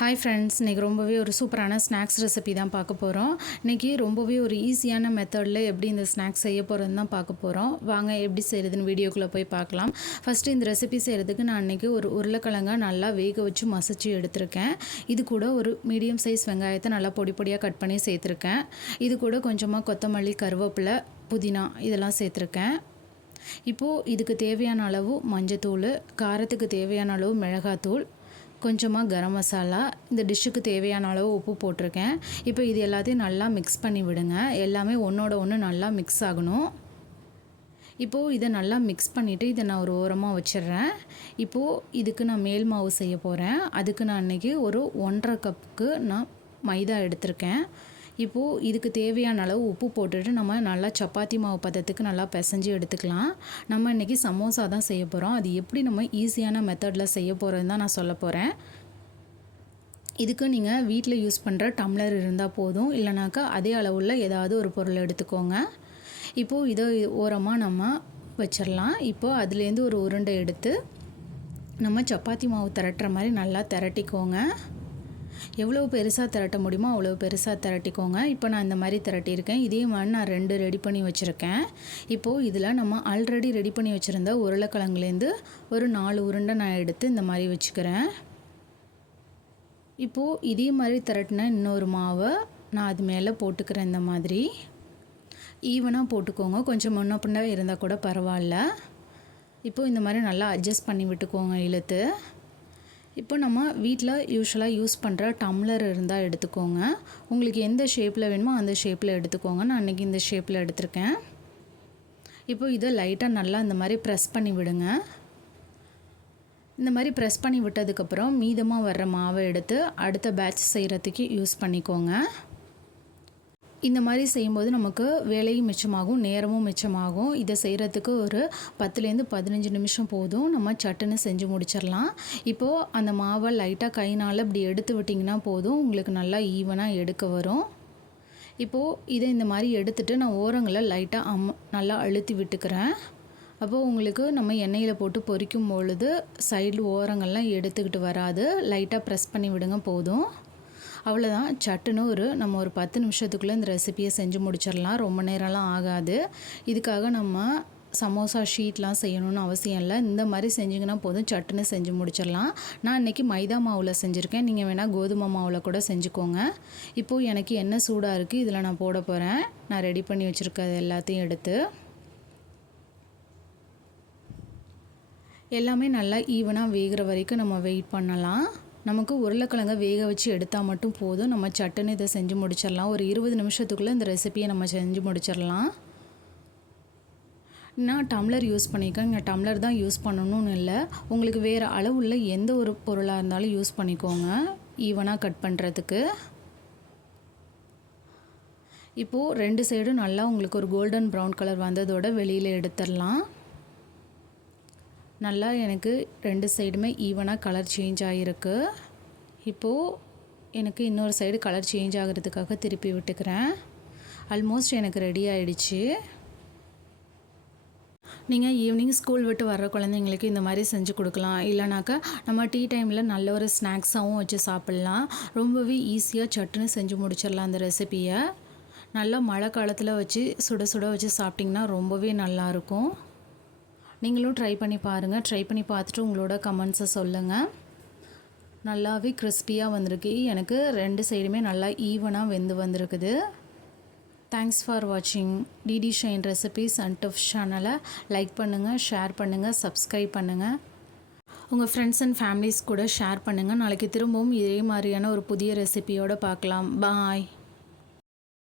Hi friends, இன்றைக்கி ரொம்பவே ஒரு சூப்பரான ஸ்நாக்ஸ் ரெசிபி தான் பார்க்க போகிறோம். இன்றைக்கி ரொம்பவே ஒரு ஈஸியான மெத்தடில் எப்படி இந்த ஸ்நாக்ஸ் செய்ய போகிறதுன்னு தான் பார்க்க போகிறோம். வாங்க எப்படி செய்கிறதுன்னு வீடியோக்குள்ளே போய் பார்க்கலாம். ஃபஸ்ட்டு இந்த ரெசிபி செய்கிறதுக்கு நான் இன்றைக்கி ஒரு உருளைக்கிழங்கா நல்லா வேக வச்சு மசிச்சு எடுத்திருக்கேன். இது கூட ஒரு மீடியம் சைஸ் வெங்காயத்தை நல்லா பொடி பொடியாக கட் பண்ணி சேர்த்துருக்கேன். இது கூட கொஞ்சமாக கொத்தமல்லி, கருவேப்பிலை, புதினா இதெல்லாம் சேர்த்துருக்கேன். இப்போது இதுக்கு தேவையான அளவு மஞ்சத்தூள், காரத்துக்கு தேவையான அளவு மிளகாத்தூள், கொஞ்சமாக கரம் மசாலா, இந்த டிஷ்ஷுக்கு தேவையான அளவு உப்பு போட்டிருக்கேன். இப்போ இது எல்லாத்தையும் நல்லா மிக்ஸ் பண்ணி விடுங்க. எல்லாமே ஒன்றோட ஒன்று நல்லா மிக்ஸ் ஆகணும். இப்போது இதை நல்லா மிக்ஸ் பண்ணிவிட்டு இதை நான் ஒரு ஓரமாக வச்சிடுறேன். இப்போது இதுக்கு நான் மேல் மாவு செய்ய போகிறேன். அதுக்கு நான் இன்றைக்கி ஒரு 1.5 கப்புக்கு நான் மைதா எடுத்திருக்கேன். இப்போது இதுக்கு தேவையான அளவு உப்பு போட்டுட்டு நம்ம நல்லா சப்பாத்தி மாவு பதத்துக்கு நல்லா பிசைஞ்சு எடுத்துக்கலாம். நம்ம இன்றைக்கி சமோசா தான் செய்ய போகிறோம். அது எப்படி நம்ம ஈஸியான மெத்தடில் செய்ய போகிறதுன்னு தான் நான் சொல்ல போகிறேன். இதுக்கு நீங்கள் வீட்டில் யூஸ் பண்ணுற டம்ளர் இருந்தால் போதும், இல்லைனாக்கா அதே அளவுள்ள ஏதாவது ஒரு பொருள் எடுத்துக்கோங்க. இப்போது இதை ஓரமாக நம்ம வச்சிடலாம். இப்போது அதுலேருந்து ஒரு உருண்டை எடுத்து நம்ம சப்பாத்தி மாவு திரட்டுற மாதிரி நல்லா திரட்டிக்கோங்க. எவ்வளோ பெருசாக திரட்ட முடியுமோ அவ்வளோ பெருசாக திரட்டிக்கோங்க. இப்போ நான் இந்த மாதிரி திரட்டியிருக்கேன். இதே மாதிரி நான் 2 ரெடி பண்ணி வச்சுருக்கேன். இப்போது இதில் நம்ம ஆல்ரெடி ரெடி பண்ணி வச்சுருந்த உருளைக்கிழங்குலேருந்து ஒரு 4 உருண்டை நான் எடுத்து இந்த மாதிரி வச்சுக்கிறேன். இப்போது இதே மாதிரி திரட்டின இன்னொரு மாவை நான் அது மேலே போட்டுக்கிறேன். இந்த மாதிரி ஈவனாக போட்டுக்கோங்க. கொஞ்சம் முன்ன பின்ன இருந்தால் கூட பரவாயில்ல. இப்போது இந்த மாதிரி நல்லா அட்ஜஸ்ட் பண்ணி விட்டுக்கோங்க இழுத்து. இப்போ நம்ம வீட்டில் யூஸ்வலாக யூஸ் பண்ணுற டம்ளர் இருந்தால் எடுத்துக்கோங்க. உங்களுக்கு எந்த ஷேப்பில் வேணுமோ அந்த ஷேப்பில் எடுத்துக்கோங்க. நான் இன்றைக்கி இந்த ஷேப்பில் எடுத்திருக்கேன். இப்போ இதை லைட்டாக நல்லா இந்த மாதிரி ப்ரெஸ் பண்ணி விடுங்க. இந்த மாதிரி ப்ரெஸ் பண்ணி விட்டதுக்கப்புறம் மீதமாக வர்ற மாவை எடுத்து அடுத்த பேட்ச் செய்கிறதுக்கு யூஸ் பண்ணிக்கோங்க. இந்த மாதிரி செய்யும்போது நமக்கு வேலையும் மிச்சமாகும், நேரமும் மிச்சமாகும். இதை செய்கிறதுக்கு ஒரு 10லேருந்து 15 நிமிஷம் போதும். நம்ம சட்டுன்னு செஞ்சு முடிச்சிடலாம். இப்போது அந்த மாவை லைட்டாக கைனால் இப்படி எடுத்து விட்டிங்கன்னா போதும், உங்களுக்கு நல்லா ஈவனாக எடுக்க வரும். இப்போது இதை இந்த மாதிரி எடுத்துகிட்டு நான் ஓரங்களை லைட்டாக நல்லா அழுத்தி விட்டுக்கிறேன். அப்போது உங்களுக்கு நம்ம எண்ணெயில் போட்டு பொரிக்கும் பொழுது சைடில் ஓரங்கள்லாம் எடுத்துக்கிட்டு வராது. லைட்டாக ப்ரெஸ் பண்ணி விடுங்க போதும். அவ்வளோதான். சட்டுன்னு நம்ம ஒரு 10 நிமிஷத்துக்குள்ளே இந்த ரெசிப்பியை செஞ்சு முடிச்சிடலாம். ரொம்ப நேரம்லாம் ஆகாது. இதுக்காக நம்ம சமோசா ஷீட்லாம் செய்யணும்னு அவசியம் இல்லை. இந்த மாதிரி செஞ்சிங்கன்னா போதும், சட்டுன்னு செஞ்சு முடிச்சிடலாம். நான் இன்றைக்கி மைதா மாவில் செஞ்சுருக்கேன். நீங்கள் வேணால் கோதுமை மாவில் கூட செஞ்சுக்கோங்க. இப்போது எனக்கு எண்ணெய் சூடாக இருக்குது, இதில் நான் போட போகிறேன். நான் ரெடி பண்ணி வச்சுருக்கிறது எல்லாத்தையும் எடுத்து எல்லாமே நல்லா ஈவனாக வேகிற வரைக்கும் நம்ம வெயிட் பண்ணலாம். நமக்கு உருளைக்கிழங்க வேக வச்சு எடுத்தால் மட்டும் போதும். நம்ம சட்டுன்னு இதை செஞ்சு முடிச்சிடலாம். ஒரு 20 நிமிஷத்துக்குள்ளே இந்த ரெசிப்பியை நம்ம செஞ்சு முடிச்சிடலாம். நான் டம்ளர் யூஸ் பண்ணியிருக்கேன். இங்கே டம்ளர் தான் யூஸ் பண்ணணும்னு இல்லை. உங்களுக்கு வேறு அளவுள்ள எந்த ஒரு பொருளாக இருந்தாலும் யூஸ் பண்ணிக்கோங்க, ஈவனாக கட் பண்ணுறதுக்கு. இப்போது 2 சைடும் நல்லா உங்களுக்கு ஒரு கோல்டன் ப்ரௌன் கலர் வந்ததோட வெளியில் எடுத்துடலாம். நல்லா எனக்கு 2 சைடுமே ஈவனாக கலர் சேஞ்ச் ஆகிருக்கு. இப்போது எனக்கு இன்னொரு சைடு கலர் சேஞ்ச் ஆகிறதுக்காக திருப்பி விட்டுக்கிறேன். ஆல்மோஸ்ட் எனக்கு ரெடி ஆகிடுச்சு. நீங்கள் ஈவினிங் ஸ்கூல் விட்டு வர்ற குழந்தைங்களுக்கு இந்த மாதிரி செஞ்சு கொடுக்கலாம். இல்லைனாக்கா நம்ம டீ டைமில் நல்ல ஒரு ஸ்நாக்ஸாகவும் வச்சு சாப்பிட்லாம். ரொம்பவே ஈஸியாக சட்டுன்னு செஞ்சு முடிச்சிடலாம் அந்த ரெசிப்பியை. நல்லா மழை காலத்தில் வச்சு சுட சுட வச்சு சாப்பிட்டிங்கன்னா ரொம்பவே நல்லாயிருக்கும். நீங்களும் ட்ரை பண்ணி பாருங்கள். ட்ரை பண்ணி பார்த்துட்டு உங்களோட கமெண்ட்ஸை சொல்லுங்கள். நல்லாவே கிறிஸ்பியாக வந்திருக்கு. எனக்கு 2 சைடுமே நல்லா ஈவனாக வெந்து வந்திருக்குது. தேங்க்ஸ் ஃபார் வாட்சிங். DD shine recipes and tips சேனலை லைக் பண்ணுங்கள், ஷேர் பண்ணுங்கள், சப்ஸ்கிரைப் பண்ணுங்கள். உங்கள் ஃப்ரெண்ட்ஸ் அண்ட் ஃபேமிலிஸ் கூட ஷேர் பண்ணுங்கள். நாளைக்கு திரும்பவும் இதே மாதிரியான ஒரு புதிய ரெசிபியோடு பார்க்கலாம். பாய்.